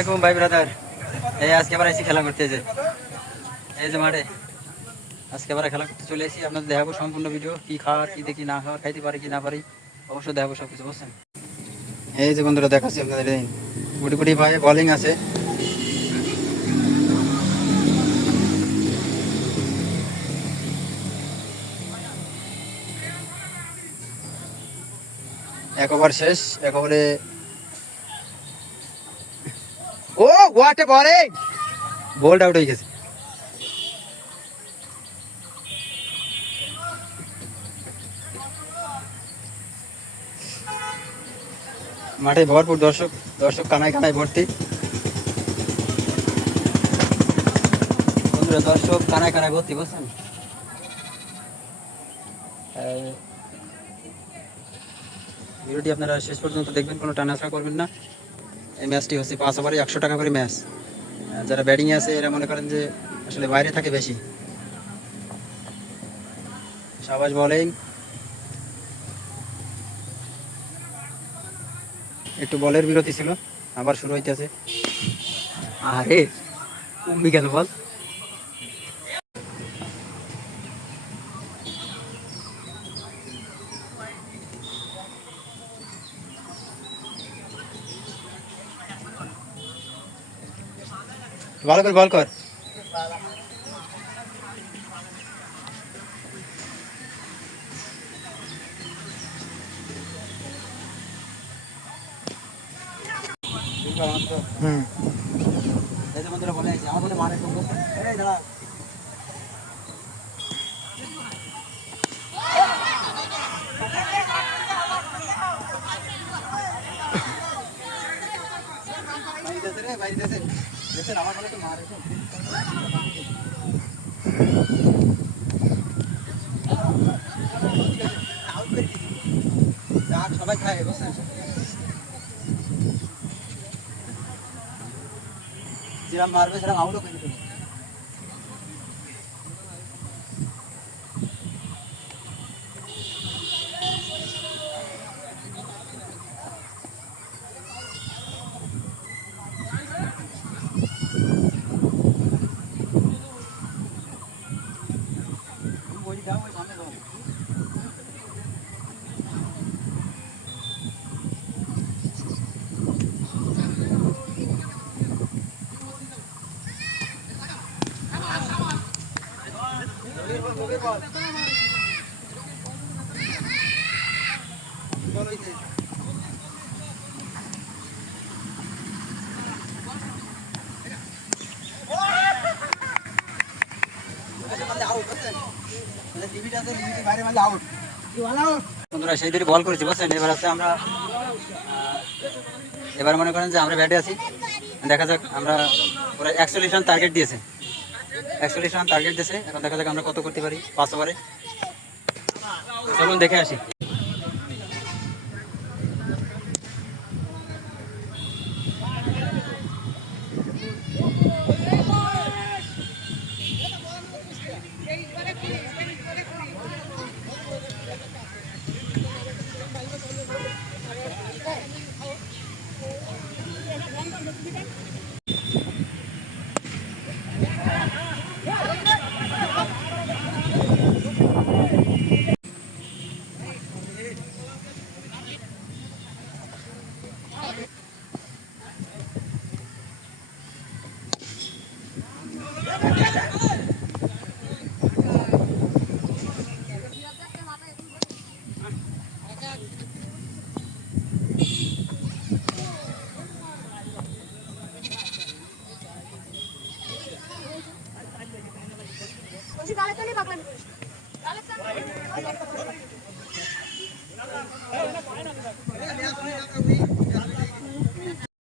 আলাইকুম ভাই ব্রাদার। এই আজকে আবার এসে খেলা করতে এই যে মাঠে আজকে আবার খেলা করতে চলে এসেছি। আপনাদের দেখাবো সম্পূর্ণ ভিডিও, কি খাওয়ার, কি দেখি না খাওয়ার, খাইতে পারি কি না পারি, অবশ্যই দেখাবো সবকিছু, বুঝছেন। এই যে বন্ধুরা দেখাচ্ছি আপনাদের, এই গুটি গুটি ভাই বোলিং আছে। এক ওভার শেষ, এক ওভারে ও what a bowling, bowled out হয়ে গেছে। মাঠে ভরপুর দর্শক, দর্শক কানায় কানায় ভর্তি। বন্ধুরা দর্শক কানায় কানায় ভর্তি, বুঝছেন। ভিডিওটি আপনারা শেষ পর্যন্ত দেখবেন, কোনো টানাছাড়া করবেন না। এই ম্যাচটি হচ্ছে 5 ওভারে 100 টাকা করে ম্যাচ। যারা ব্যাটিংয়ে আছে এরা মনে করেন যে আসলে বাইরে থাকে বেশি। সাবাস বোলিং, একটু বলের বিরতি ছিল, আবার শুরু হইতেছে। আরে কমবি গেল বল। ভালো করে বল কর। হুম, এই যে বন্ধুরা বলে আইছে, আমার বলে মারে তো বল। এই দাঁড়া, বাইরে দেছে রে, বাইরে দেছে। দেখছেন আমার বলে তো মারে তো। আউট করে দিছি। ডাক সবাই খায়, বুঝছেন। যেরকম মারবে সেরকম আউটও করে দিবে। ওই দাও, ওই সামনে দাও। গভীর বল, বল হইছে। বন্ধুরা সেই দিকে বল করেছি, বুঝছেন। এবার আছে আমরা, এবার মনে করেন যে আমরা ব্যাটে আছি, দেখা যাক আমরা, ওরা 41 রান টার্গেট দিয়েছে, 41 রান টার্গেট দিয়েছে। এখন দেখা যাক আমরা কত করতে পারি 5 ওভারে। চলুন দেখে আসি।